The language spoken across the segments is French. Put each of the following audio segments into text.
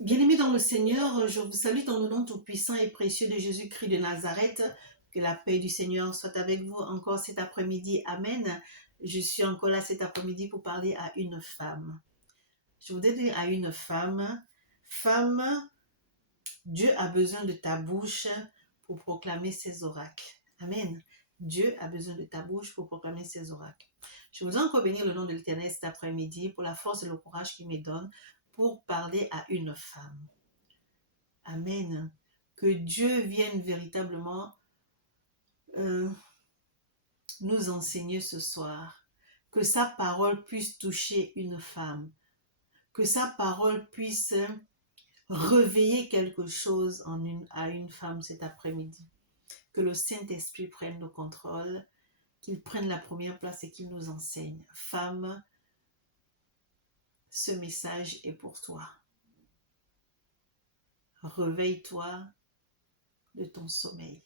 Bien-aimés dans le Seigneur, je vous salue dans le nom tout-puissant et précieux de Jésus-Christ de Nazareth. Que la paix du Seigneur soit avec vous encore cet après-midi. Amen. Je suis encore là cet après-midi pour parler à une femme. Je voudrais dire à une femme, femme, Dieu a besoin de ta bouche pour proclamer ses oracles. Amen. Dieu a besoin de ta bouche pour proclamer ses oracles. Je voudrais encore bénir le nom de l'Éternel cet après-midi pour la force et le courage qu'il me donne pour parler à une femme. Amen. Que Dieu vienne véritablement euh, nous enseigner ce soir. Que sa parole puisse toucher une femme. Que sa parole puisse réveiller quelque chose à une femme cet après-midi. Que le Saint-Esprit prenne le contrôle, qu'il prenne la première place et qu'il nous enseigne. Femme, ce message est pour toi. Réveille-toi de ton sommeil.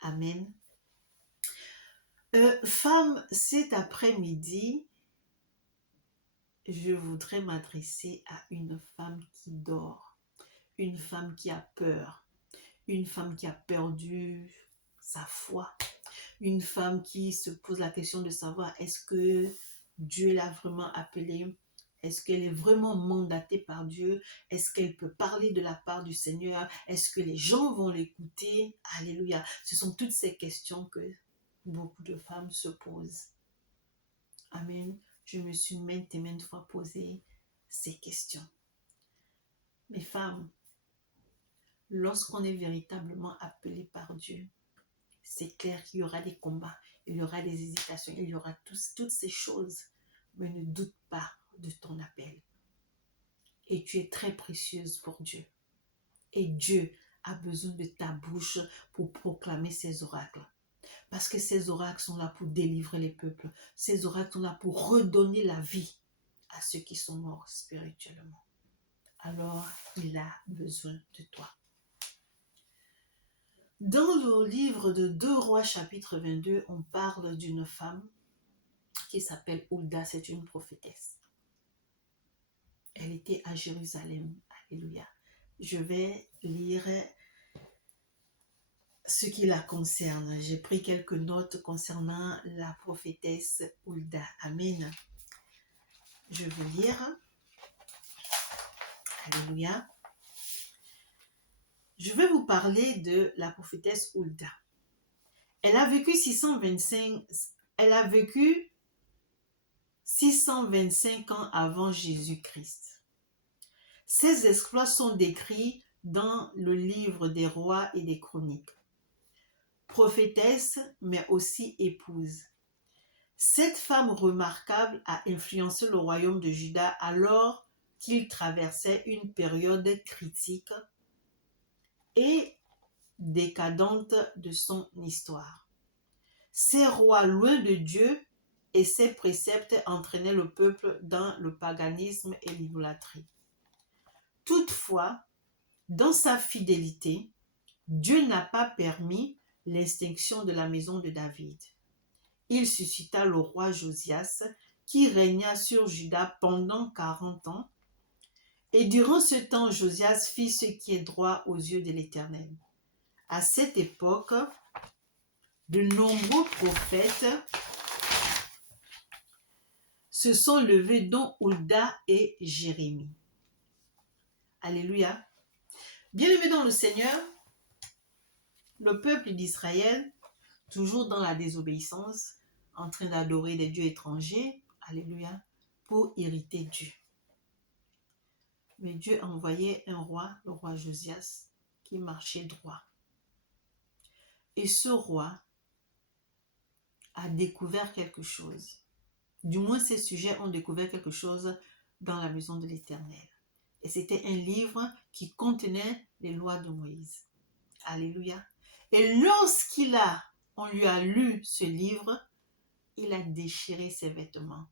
Amen. Femme, cet après-midi, je voudrais m'adresser à une femme qui dort, une femme qui a peur, une femme qui a perdu sa foi, une femme qui se pose la question de savoir est-ce que Dieu l'a vraiment appelée, est-ce qu'elle est vraiment mandatée par Dieu, est-ce qu'elle peut parler de la part du Seigneur, est-ce que les gens vont l'écouter. Alléluia. Ce sont toutes ces questions que beaucoup de femmes se posent. Amen. Je me suis maintes et maintes fois posé ces questions. Mes femmes, lorsqu'on est véritablement appelé par Dieu, c'est clair qu'il y aura des combats, il y aura des hésitations, il y aura toutes ces choses. Mais ne doute pas de ton appel. Et tu es très précieuse pour Dieu. Et Dieu a besoin de ta bouche pour proclamer ses oracles. Parce que ces oracles sont là pour délivrer les peuples. Ces oracles sont là pour redonner la vie à ceux qui sont morts spirituellement. Alors, il a besoin de toi. Dans le livre de 2 Rois chapitre 22, on parle d'une femme qui s'appelle Hulda, c'est une prophétesse. Elle était à Jérusalem. Alléluia. Je vais lire ce qui la concerne. J'ai pris quelques notes concernant la prophétesse Hulda. Amen. Je vais lire. Alléluia. Je vais vous parler de la prophétesse Hulda. Elle a vécu 625 ans avant Jésus-Christ. Ses exploits sont décrits dans le livre des rois et des chroniques. Prophétesse, mais aussi épouse. Cette femme remarquable a influencé le royaume de Juda alors qu'il traversait une période critique et décadente de son histoire. Ces rois loin de Dieu et ses préceptes entraînaient le peuple dans le paganisme et l'idolâtrie. Toutefois, dans sa fidélité, Dieu n'a pas permis l'extinction de la maison de David. Il suscita le roi Josias qui régna sur Juda pendant 40 ans. Et durant ce temps, Josias fit ce qui est droit aux yeux de l'Éternel. À cette époque, de nombreux prophètes se sont levés, dont Hulda et Jérémie. Alléluia. Bien-aimés dans le Seigneur, le peuple d'Israël, toujours dans la désobéissance, en train d'adorer des dieux étrangers, alléluia, pour irriter Dieu. Mais Dieu a envoyé un roi, le roi Josias, qui marchait droit. Et ce roi a découvert quelque chose. Du moins, ces sujets ont découvert quelque chose dans la maison de l'Éternel. Et c'était un livre qui contenait les lois de Moïse. Alléluia. Et on lui a lu ce livre, il a déchiré ses vêtements.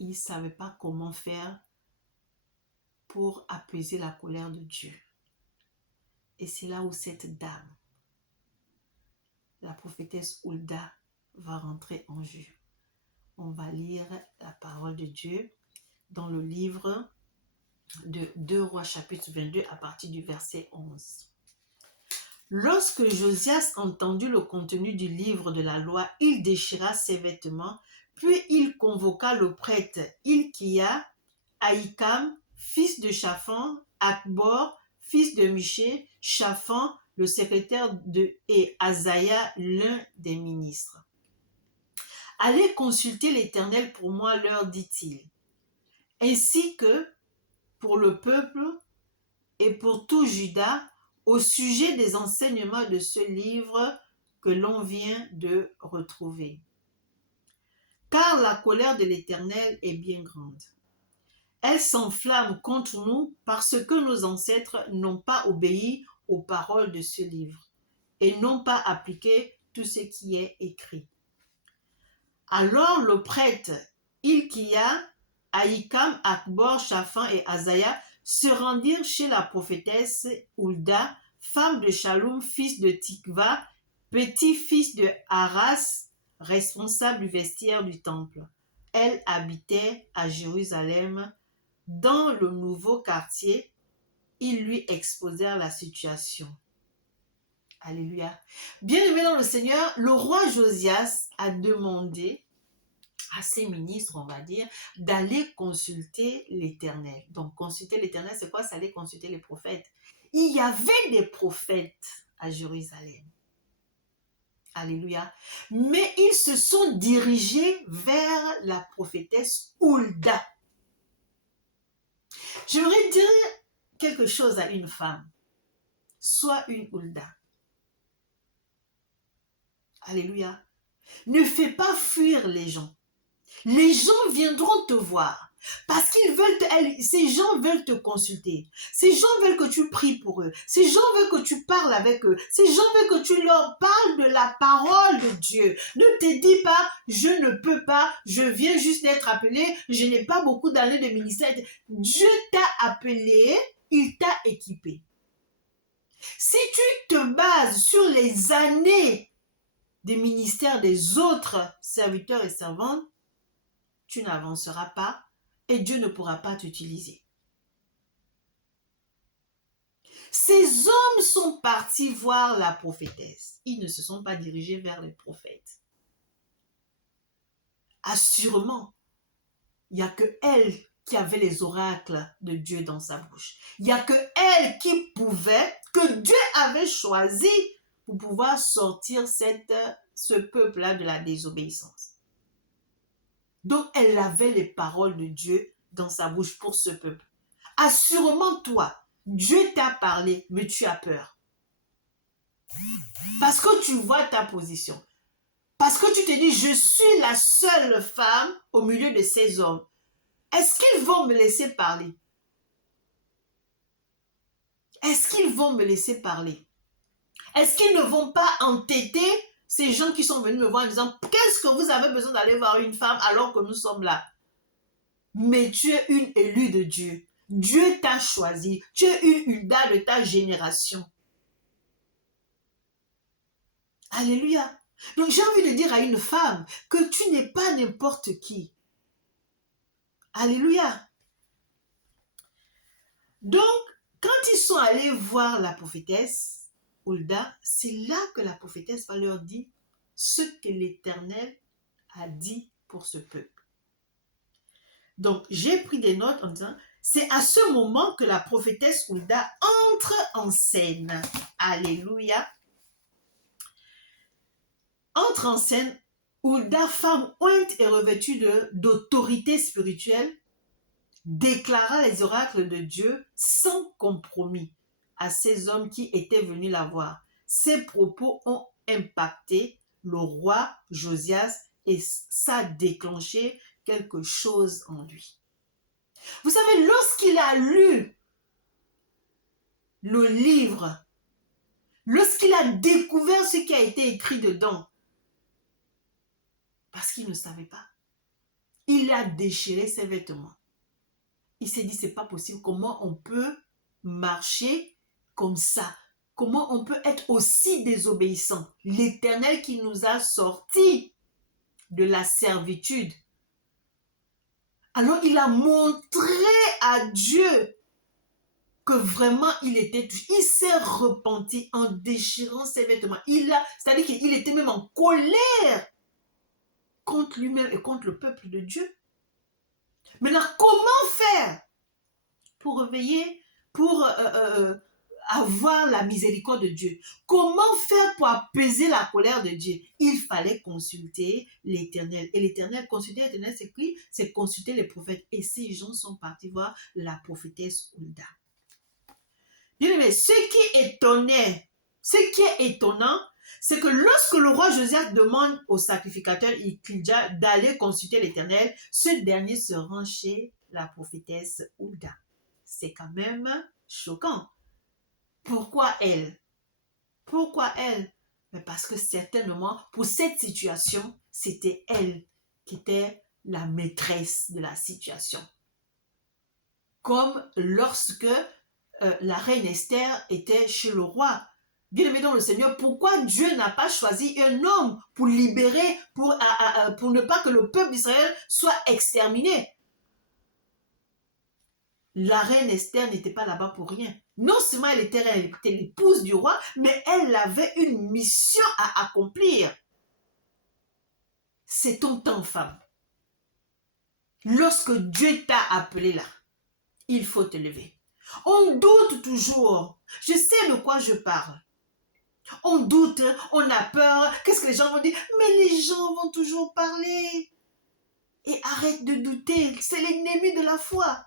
Il ne savait pas comment faire pour apaiser la colère de Dieu. Et c'est là où cette dame, la prophétesse Hulda, va rentrer en jeu. On va lire la parole de Dieu dans le livre de 2 Rois chapitre 22 à partir du verset 11. Lorsque Josias entendit le contenu du livre de la loi, il déchira ses vêtements, puis il convoqua le prêtre Hilkia, Ahikam, fils de Shaphan, Akbor, fils de Miché, Shaphan, le secrétaire et Asaïa, l'un des ministres. Allez consulter l'Éternel pour moi, leur dit-il, ainsi que pour le peuple et pour tout Juda, au sujet des enseignements de ce livre que l'on vient de retrouver. Car la colère de l'Éternel est bien grande. Elle s'enflamme contre nous parce que nos ancêtres n'ont pas obéi aux paroles de ce livre et n'ont pas appliqué tout ce qui est écrit. Alors le prêtre Hilkia, Ahikam, Akbor, Shaphan et Asaïa se rendirent chez la prophétesse Hulda, femme de Shallum, fils de Tikva, petit-fils de Haras, responsable du vestiaire du temple. Elle habitait à Jérusalem, dans le nouveau quartier. Ils lui exposèrent la situation. Alléluia. Bien-aimé dans le Seigneur, le roi Josias a demandé à ses ministres, on va dire, d'aller consulter l'Éternel. Donc, consulter l'Éternel, c'est quoi? C'est aller consulter les prophètes. Il y avait des prophètes à Jérusalem. Alléluia. Mais ils se sont dirigés vers la prophétesse Hulda. J'aimerais dire quelque chose à une femme. Sois une Hulda. Alléluia. Ne fais pas fuir les gens. Les gens viendront te voir parce qu'ils veulent ces gens veulent te consulter. Ces gens veulent que tu pries pour eux. Ces gens veulent que tu parles avec eux. Ces gens veulent que tu leur parles de la parole de Dieu. Ne te dis pas, je ne peux pas, je viens juste d'être appelé, je n'ai pas beaucoup d'années de ministère. Dieu t'a appelé, il t'a équipé. Si tu te bases sur les années des ministères des autres serviteurs et servantes, tu n'avanceras pas et Dieu ne pourra pas t'utiliser. Ces hommes sont partis voir la prophétesse. Ils ne se sont pas dirigés vers les prophètes. Assurément, il n'y a que elle qui avait les oracles de Dieu dans sa bouche. Il n'y a que elle qui pouvait, que Dieu avait choisi pour pouvoir sortir ce peuple-là de la désobéissance. Donc, elle avait les paroles de Dieu dans sa bouche pour ce peuple. Assurément, toi, Dieu t'a parlé, mais tu as peur. Parce que tu vois ta position. Parce que tu te dis, je suis la seule femme au milieu de ces hommes. Est-ce qu'ils vont me laisser parler? Est-ce qu'ils vont me laisser parler? Est-ce qu'ils ne vont pas entêter ces gens qui sont venus me voir en disant, qu'est-ce que vous avez besoin d'aller voir une femme alors que nous sommes là? Mais tu es une élue de Dieu. Dieu t'a choisi. Tu es une Hulda de ta génération. Alléluia. Donc j'ai envie de dire à une femme que tu n'es pas n'importe qui. Alléluia. Donc, quand ils sont allés voir la prophétesse Hulda, c'est là que la prophétesse va leur dire ce que l'Éternel a dit pour ce peuple. Donc, j'ai pris des notes en disant, c'est à ce moment que la prophétesse Hulda entre en scène. Alléluia. Entre en scène, Hulda, femme ointe et revêtue d'autorité spirituelle, déclara les oracles de Dieu sans compromis à ces hommes qui étaient venus la voir. Ces propos ont impacté le roi Josias et ça a déclenché quelque chose en lui. Vous savez, lorsqu'il a lu le livre, lorsqu'il a découvert ce qui a été écrit dedans, parce qu'il ne savait pas, il a déchiré ses vêtements. Il s'est dit, c'est pas possible. Comment on peut marcher comme ça? Comment on peut être aussi désobéissant? L'Éternel qui nous a sortis de la servitude Alors il a montré à Dieu que vraiment il était touché. Il s'est repenti en déchirant ses vêtements. C'est-à-dire qu'il était même en colère contre lui-même et contre le peuple de Dieu. Maintenant, comment faire pour réveiller, pour avoir la miséricorde de Dieu? Comment faire pour apaiser la colère de Dieu? Il fallait consulter l'Éternel. Et l'Éternel, consulter l'Éternel, c'est qui? C'est consulter les prophètes. Et ces gens sont partis voir la prophétesse Hulda. Bien aimé, ce qui est étonnant, c'est que lorsque le roi Josias demande au sacrificateur Hilkidja d'aller consulter l'Éternel, ce dernier se rend chez la prophétesse Hulda. C'est quand même choquant. Pourquoi elle? Pourquoi elle? Mais parce que certainement, pour cette situation, c'était elle qui était la maîtresse de la situation. Comme lorsque la reine Esther était chez le roi. Bien-aimé dans le Seigneur, pourquoi Dieu n'a pas choisi un homme pour libérer, pour ne pas que le peuple d'Israël soit exterminé? La reine Esther n'était pas là-bas pour rien. Non seulement elle était l'épouse du roi, mais elle avait une mission à accomplir. C'est ton temps, femme. Lorsque Dieu t'a appelé là, il faut te lever. On doute toujours. Je sais de quoi je parle. On doute, on a peur. Qu'est-ce que les gens vont dire? Mais les gens vont toujours parler. Et arrête de douter. C'est l'ennemi de la foi.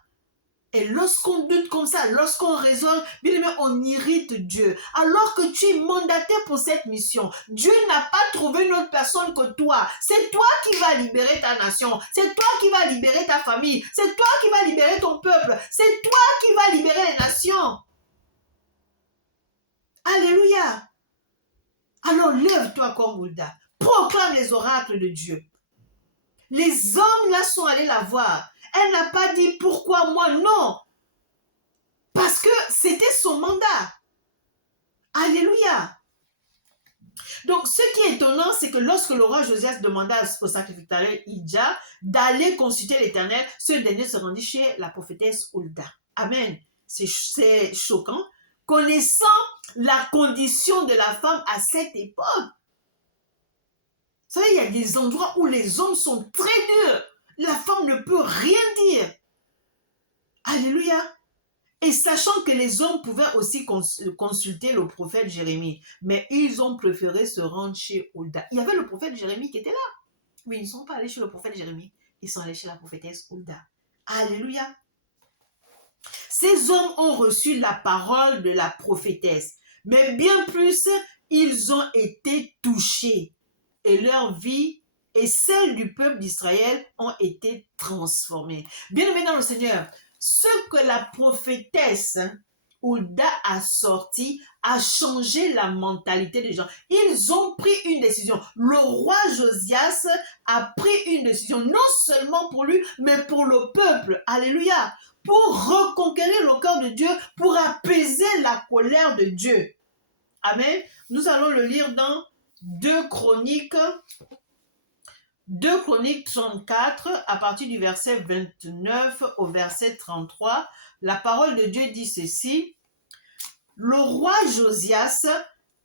Et lorsqu'on doute comme ça, lorsqu'on raisonne, bien aimé, on irrite Dieu. Alors que tu es mandaté pour cette mission, Dieu n'a pas trouvé une autre personne que toi. C'est toi qui vas libérer ta nation. C'est toi qui vas libérer ta famille. C'est toi qui vas libérer ton peuple. C'est toi qui vas libérer les nations. Alléluia. Alors lève-toi comme Hulda. Proclame les oracles de Dieu. Les hommes là sont allés la voir. Elle n'a pas dit pourquoi moi, non. Parce que c'était son mandat. Alléluia. Donc, ce qui est étonnant, c'est que lorsque le roi Josias demanda au sacrificateur Hilkidja d'aller consulter l'Éternel, ce dernier se rendit chez la prophétesse Hulda. Amen. C'est choquant. Connaissant la condition de la femme à cette époque. Vous savez, il y a des endroits où les hommes sont très durs. La femme ne peut rien dire. Alléluia. Et sachant que les hommes pouvaient aussi consulter le prophète Jérémie, mais ils ont préféré se rendre chez Hulda. Il y avait le prophète Jérémie qui était là, mais ils ne sont pas allés chez le prophète Jérémie, ils sont allés chez la prophétesse Hulda. Alléluia. Ces hommes ont reçu la parole de la prophétesse, mais bien plus, ils ont été touchés et leur vie et celle du peuple d'Israël ont été transformées. Bien-aimés dans le Seigneur, ce que la prophétesse Hulda a sorti a changé la mentalité des gens. Ils ont pris une décision. Le roi Josias a pris une décision, non seulement pour lui, mais pour le peuple. Alléluia. Pour reconquérir le cœur de Dieu, pour apaiser la colère de Dieu. Amen. Nous allons le lire dans 2 Chroniques 34, à partir du verset 29 au verset 33, la parole de Dieu dit ceci. Le roi Josias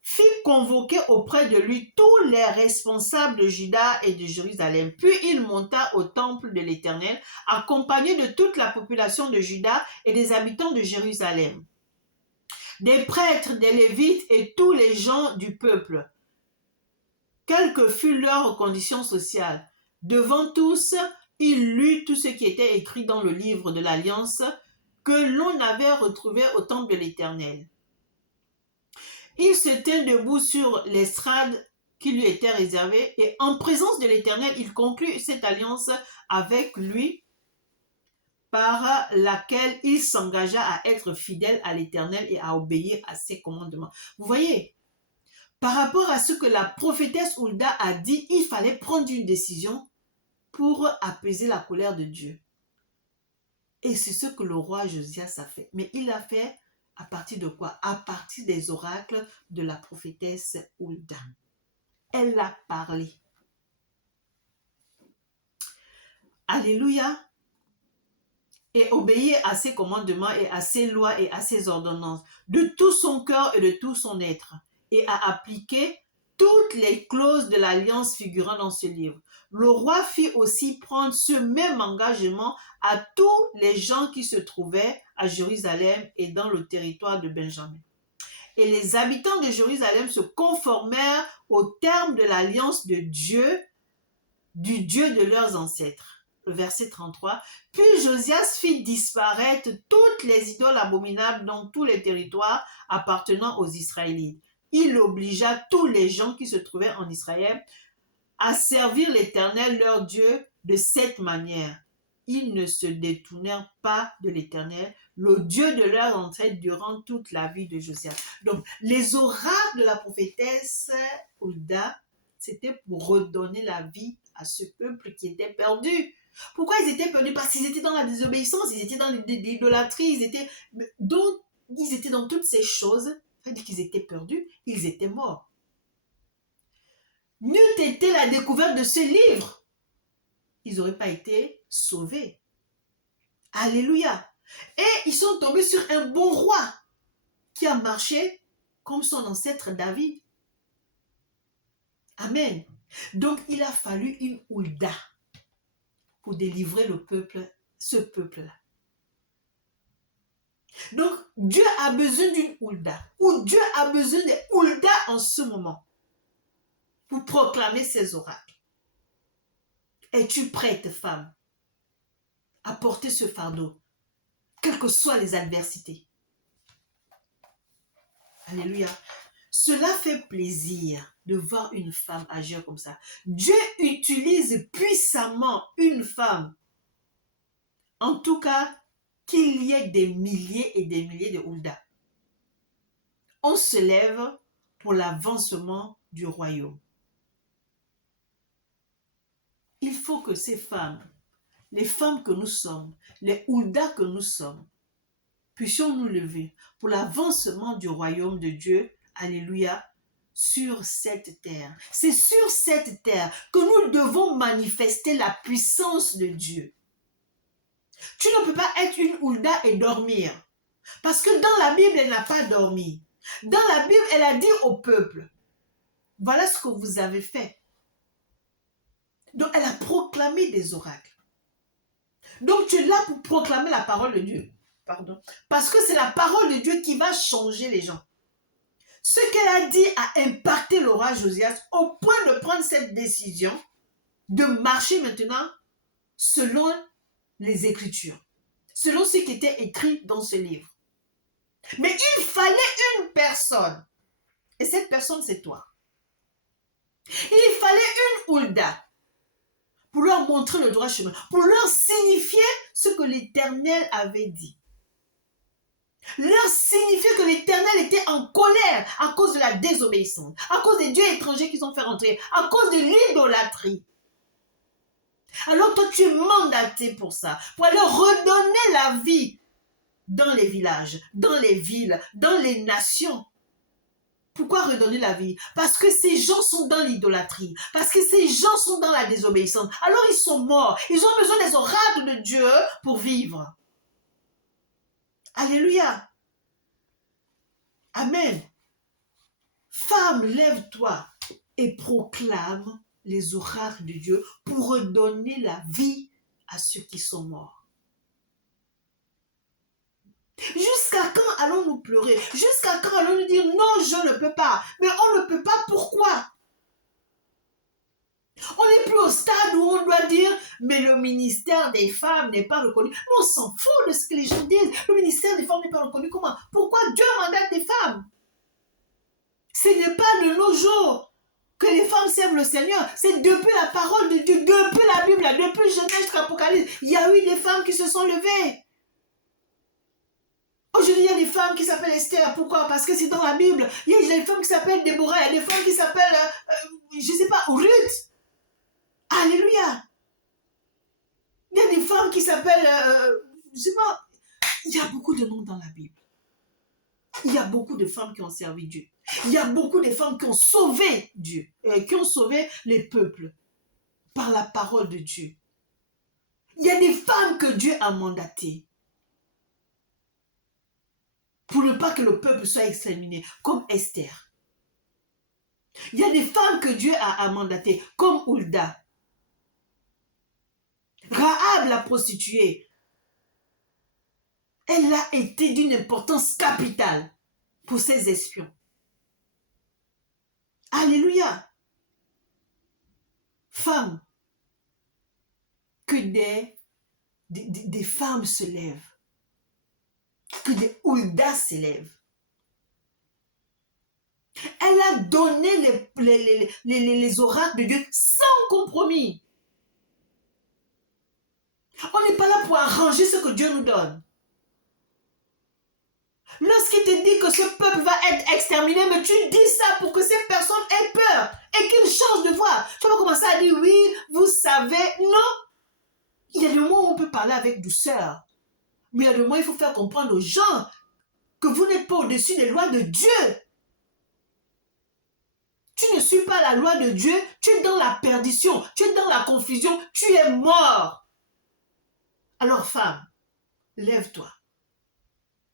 fit convoquer auprès de lui tous les responsables de Juda et de Jérusalem. Puis il monta au temple de l'Éternel, accompagné de toute la population de Juda et des habitants de Jérusalem, des prêtres, des Lévites et tous les gens du peuple. Quelle que fût leur condition sociale, devant tous, il lut tout ce qui était écrit dans le livre de l'Alliance que l'on avait retrouvé au temple de l'Éternel. Il se tint debout sur l'estrade qui lui était réservée et en présence de l'Éternel, il conclut cette alliance avec lui par laquelle il s'engagea à être fidèle à l'Éternel et à obéir à ses commandements. Vous voyez, par rapport à ce que la prophétesse Hulda a dit, il fallait prendre une décision pour apaiser la colère de Dieu. Et c'est ce que le roi Josias a fait. Mais il l'a fait à partir de quoi? À partir des oracles de la prophétesse Hulda. Elle a parlé. Alléluia. et obéir à ses commandements et à ses lois et à ses ordonnances de tout son cœur et de tout son être, et à appliquer toutes les clauses de l'alliance figurant dans ce livre. Le roi fit aussi prendre ce même engagement à tous les gens qui se trouvaient à Jérusalem et dans le territoire de Benjamin. Et les habitants de Jérusalem se conformèrent aux termes de l'alliance de Dieu, du Dieu de leurs ancêtres. Le verset 33. Puis Josias fit disparaître toutes les idoles abominables dans tous les territoires appartenant aux Israélites. Il obligea tous les gens qui se trouvaient en Israël à servir l'Éternel leur Dieu de cette manière. Ils ne se détournèrent pas de l'Éternel, le Dieu de leur ancêtre, durant toute la vie de Josias. Donc, les oracles de la prophétesse Hulda, c'était pour redonner la vie à ce peuple qui était perdu. Pourquoi ils étaient perdus? Parce qu'ils étaient dans la désobéissance, ils étaient dans l'idolâtrie, donc ils étaient dans toutes ces choses. Ça veut dire qu'ils étaient perdus, ils étaient morts. N'eût été la découverte de ce livre, ils n'auraient pas été sauvés. Alléluia. Et ils sont tombés sur un bon roi qui a marché comme son ancêtre David. Amen. Donc il a fallu une Hulda pour délivrer le peuple, ce peuple-là. Donc Dieu a besoin d'une Hulda, ou Dieu a besoin de Hulda en ce moment pour proclamer ses oracles. Es-tu prête, femme, à porter ce fardeau, quelles que soient les adversités? Alléluia. Cela fait plaisir de voir une femme agir comme ça. Dieu utilise puissamment une femme. En tout cas, qu'il y ait des milliers et des milliers de Hulda. On se lève pour l'avancement du royaume. Il faut que ces femmes, les femmes que nous sommes, les Hulda que nous sommes, puissions nous lever pour l'avancement du royaume de Dieu, alléluia, sur cette terre. C'est sur cette terre que nous devons manifester la puissance de Dieu. Tu ne peux pas être une Hulda et dormir. Parce que dans la Bible, elle n'a pas dormi. Dans la Bible, elle a dit au peuple, voilà ce que vous avez fait. Donc, elle a proclamé des oracles. Donc, tu es là pour proclamer la parole de Dieu. Pardon. Parce que c'est la parole de Dieu qui va changer les gens. Ce qu'elle a dit a impacté le roi Josias au point de prendre cette décision de marcher maintenant selon les Écritures, selon ce qui était écrit dans ce livre. Mais il fallait une personne, et cette personne c'est toi. Il fallait une Hulda pour leur montrer le droit chemin, pour leur signifier ce que l'Éternel avait dit. Leur signifier que l'Éternel était en colère à cause de la désobéissance, à cause des dieux étrangers qu'ils ont fait rentrer, à cause de l'idolâtrie. Alors toi, tu es mandaté pour ça, pour aller redonner la vie dans les villages, dans les villes, dans les nations. Pourquoi redonner la vie? Parce que ces gens sont dans l'idolâtrie, parce que ces gens sont dans la désobéissance. Alors ils sont morts, ils ont besoin des oracles de Dieu pour vivre. Alléluia. Amen. Femme, lève-toi et proclame les oracles de Dieu pour redonner la vie à ceux qui sont morts. Jusqu'à quand allons-nous pleurer? Jusqu'à quand allons-nous dire non, je ne peux pas? Mais on ne peut pas, pourquoi? On n'est plus au stade où on doit dire mais le ministère des femmes n'est pas reconnu. Mais on s'en fout de ce que les gens disent. Le ministère des femmes n'est pas reconnu. Comment? Pourquoi Dieu mandate des femmes? Ce n'est pas de nos jours que les femmes servent le Seigneur. C'est depuis la parole de Dieu, depuis la Bible, depuis Genèse jusqu'à Apocalypse. Il y a eu des femmes qui se sont levées. Aujourd'hui, il y a des femmes qui s'appellent Esther. Pourquoi? Parce que c'est dans la Bible. Il y a des femmes qui s'appellent Déborah. Il y a des femmes qui s'appellent, je ne sais pas, Ruth. Alléluia. Il y a des femmes qui s'appellent, je ne sais pas. Il y a beaucoup de noms dans la Bible. Il y a beaucoup de femmes qui ont servi Dieu. Il y a beaucoup de femmes qui ont sauvé Dieu. Qui ont sauvé les peuples par la parole de Dieu. Il y a des femmes que Dieu a mandatées pour ne pas que le peuple soit exterminé, comme Esther. Il y a des femmes que Dieu a mandatées, comme Hulda. Rahab, la prostituée, elle a été d'une importance capitale pour ses espions. Alléluia. Femmes, que des femmes se lèvent, que des Hulda s'élèvent. Elle a donné les oracles de Dieu sans compromis. On n'est pas là pour arranger ce que Dieu nous donne. Lorsqu'il te dit que ce peuple va être exterminé, mais tu dis ça pour que ces personnes aient peur et qu'ils changent de voix. Tu vas commencer à dire oui, vous savez. Non. Il y a des moments où on peut parler avec douceur. Mais il y a des moments où il faut faire comprendre aux gens que vous n'êtes pas au-dessus des lois de Dieu. Tu ne suis pas la loi de Dieu, tu es dans la perdition, tu es dans la confusion, tu es mort. Alors femme, lève-toi.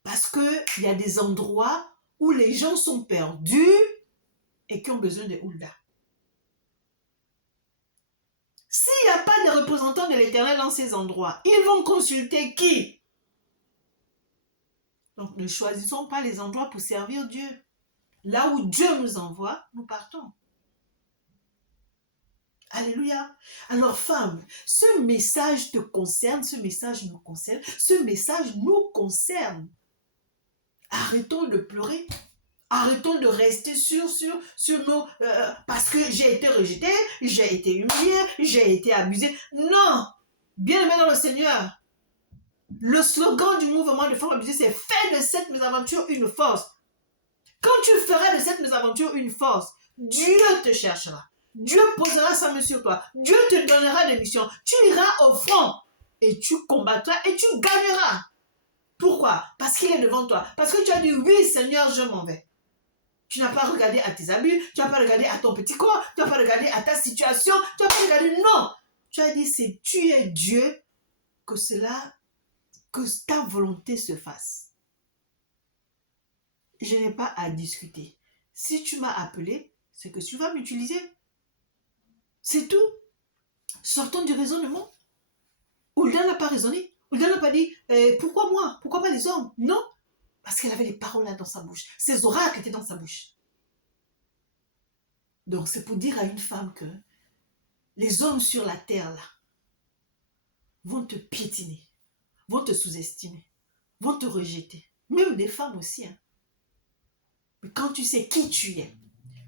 Parce qu'il y a des endroits où les gens sont perdus et qui ont besoin de Hulda. S'il n'y a pas de représentants de l'Éternel dans ces endroits, ils vont consulter qui? Donc ne choisissons pas les endroits pour servir Dieu. Là où Dieu nous envoie, nous partons. Alléluia. Alors femme, ce message te concerne, ce message nous concerne, ce message nous concerne. Arrêtons de pleurer. Arrêtons de rester sur nos... parce que j'ai été rejetée, j'ai été humiliée, j'ai été abusée. Non! Bien-aimé dans le Seigneur, le slogan du mouvement de femmes abusées, c'est « Fais de cette mésaventure une force ». Quand tu feras de cette mésaventure une force, Dieu te cherchera. Dieu posera sa main sur toi. Dieu te donnera des missions. Tu iras au front et tu combattras et tu gagneras. Pourquoi? Parce qu'il est devant toi. Parce que tu as dit « Oui, Seigneur, je m'en vais ». Tu n'as pas regardé à tes abus, tu n'as pas regardé à ton petit corps, tu n'as pas regardé à ta situation, tu n'as pas regardé, non. Tu as dit, c'est tu es Dieu, que ta volonté se fasse. Je n'ai pas à discuter. Si tu m'as appelé, c'est que tu vas m'utiliser. C'est tout. Sortons du raisonnement. Hulda n'a pas raisonné. Hulda n'a pas dit, pourquoi moi? Pourquoi pas les hommes? Non. Parce qu'elle avait les paroles là dans sa bouche. Ses oracles étaient dans sa bouche. Donc c'est pour dire à une femme que les hommes sur la terre là vont te piétiner, vont te sous-estimer, vont te rejeter. Même des femmes aussi. Hein. Mais quand tu sais qui tu es,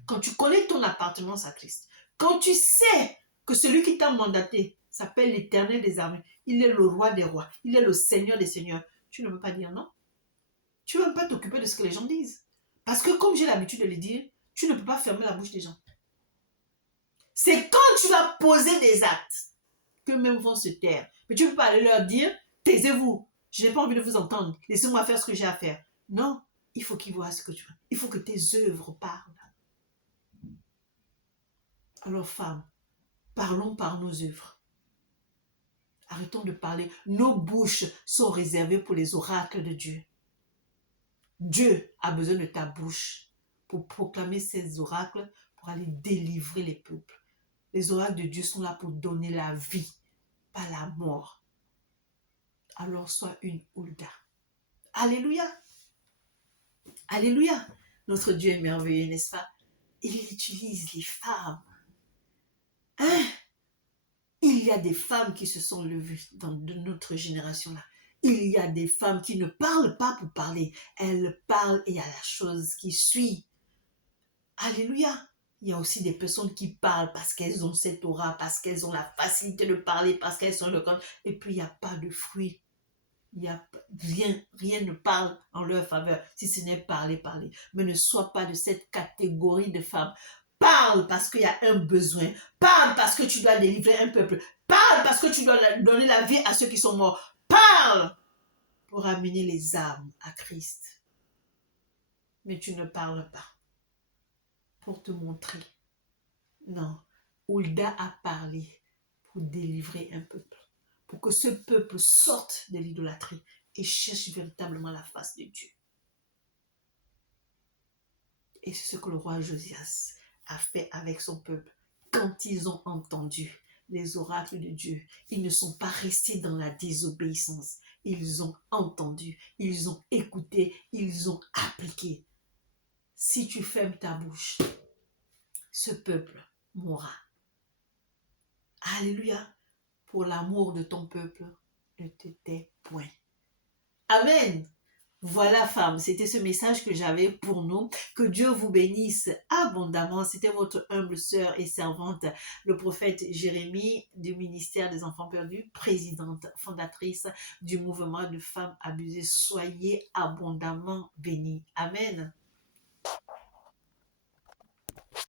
quand tu connais ton appartenance à Christ, quand tu sais que celui qui t'a mandaté s'appelle l'Éternel des armées, il est le roi des rois, il est le Seigneur des seigneurs, tu ne peux pas dire non. Tu ne veux pas t'occuper de ce que les gens disent. Parce que comme j'ai l'habitude de le dire, tu ne peux pas fermer la bouche des gens. C'est quand tu vas poser des actes que même vont se taire. Mais tu ne peux pas aller leur dire, taisez-vous, je n'ai pas envie de vous entendre, laissez-moi faire ce que j'ai à faire. Non, il faut qu'ils voient ce que tu fais. Il faut que tes œuvres parlent. Alors femmes, parlons par nos œuvres. Arrêtons de parler. Nos bouches sont réservées pour les oracles de Dieu. Dieu a besoin de ta bouche pour proclamer ses oracles, pour aller délivrer les peuples. Les oracles de Dieu sont là pour donner la vie, pas la mort. Alors sois une Hulda. Alléluia. Alléluia. Notre Dieu est merveilleux, n'est-ce pas? Il utilise les femmes. Hein? Il y a des femmes qui se sont levées de notre génération-là. Il y a des femmes qui ne parlent pas pour parler. Elles parlent et il y a la chose qui suit. Alléluia. Il y a aussi des personnes qui parlent parce qu'elles ont cette aura, parce qu'elles ont la facilité de parler, parce qu'elles sont éloquentes. Et puis, il n'y a pas de fruit. Il y a rien ne parle en leur faveur, si ce n'est parler. Mais ne sois pas de cette catégorie de femmes. Parle parce qu'il y a un besoin. Parle parce que tu dois délivrer un peuple. Parle parce que tu dois donner la vie à ceux qui sont morts. Parle pour amener les âmes à Christ. Mais tu ne parles pas pour te montrer. Non, Hulda a parlé pour délivrer un peuple, pour que ce peuple sorte de l'idolâtrie et cherche véritablement la face de Dieu. Et c'est ce que le roi Josias a fait avec son peuple. Quand ils ont entendu les oracles de Dieu, ils ne sont pas restés dans la désobéissance. Ils ont entendu, ils ont écouté, ils ont appliqué. Si tu fermes ta bouche, ce peuple mourra. Alléluia. Pour l'amour de ton peuple, ne te tais point. Amen. Voilà, femme, c'était ce message que j'avais pour nous. Que Dieu vous bénisse abondamment. C'était votre humble sœur et servante, le prophète Jérémie, du ministère des Enfants Perdus, présidente, fondatrice du mouvement de femmes abusées. Soyez abondamment bénis. Amen.